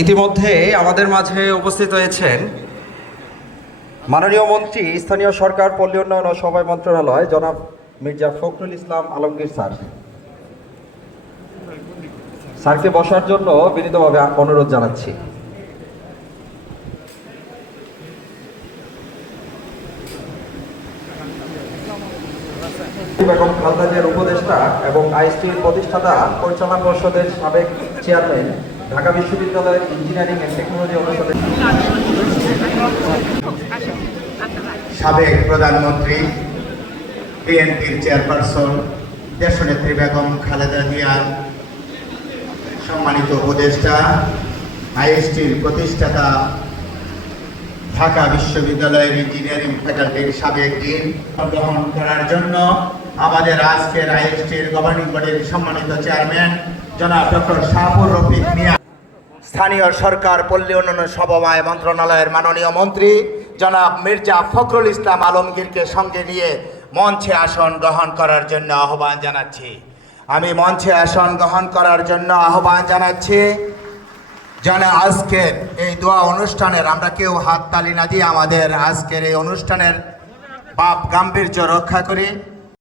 ইতিমধ্যে আমাদের মাঝে উপস্থিত হয়েছেন মাননীয় মন্ত্রী, স্থানীয় সরকার, পল্লী উন্নয়ন ও সমবায় মন্ত্রণালয়, জনাব মির্জা ফখরুল ইসলাম আলমগীর স্যার। স্যারকে বসার জন্য বিনীতভাবে অনুরোধ জানাচ্ছি। বেগম খালেদা জিয়ার উপদেষ্টা এবং আইএসটির প্রতিষ্ঠাতা পরিচালনা পর্ষদের সাবেক চেয়ারম্যান, ঢাকা বিশ্ববিদ্যালয়ের ইঞ্জিনিয়ারিং অ্যান্ড টেকনোলজি অনুষদের সাবেক প্রধানমন্ত্রী, বিএনপির চেয়ারপারসন দেশনেত্রী বেগম খালেদা জিয়ার সম্মানিত উপদেষ্টা, আইএসটির প্রতিষ্ঠাতা, ঢাকা বিশ্ববিদ্যালয়ের ইঞ্জিনিয়ারিং ফ্যাকাল্টির সাবেক ডিন গ্রহণ করার জন্য আমাদের আজকের আইএসটির গভর্নিং বডির সম্মানিত চেয়ারম্যান জনাব ডক্টর শাহপুর রফিক মিয়া, স্থানীয় সরকার, পল্লী উন্নয়ন সমবায় মন্ত্রণালয়ের মাননীয় মন্ত্রী জনাব মির্জা ফখরুল ইসলাম আলমগীরকে সঙ্গে নিয়ে মঞ্চে আসন গ্রহণ করার জন্য আহ্বান জানাচ্ছি। আমি মঞ্চে আসন গ্রহণ করার জন্য আহ্বান জানাচ্ছি। জানা আজকের এই দোয়া অনুষ্ঠানের আমরা কেউ হাততালি না দিয়ে আমাদের আজকের এই অনুষ্ঠানের বাপ গাম্ভীর্য রক্ষা করি।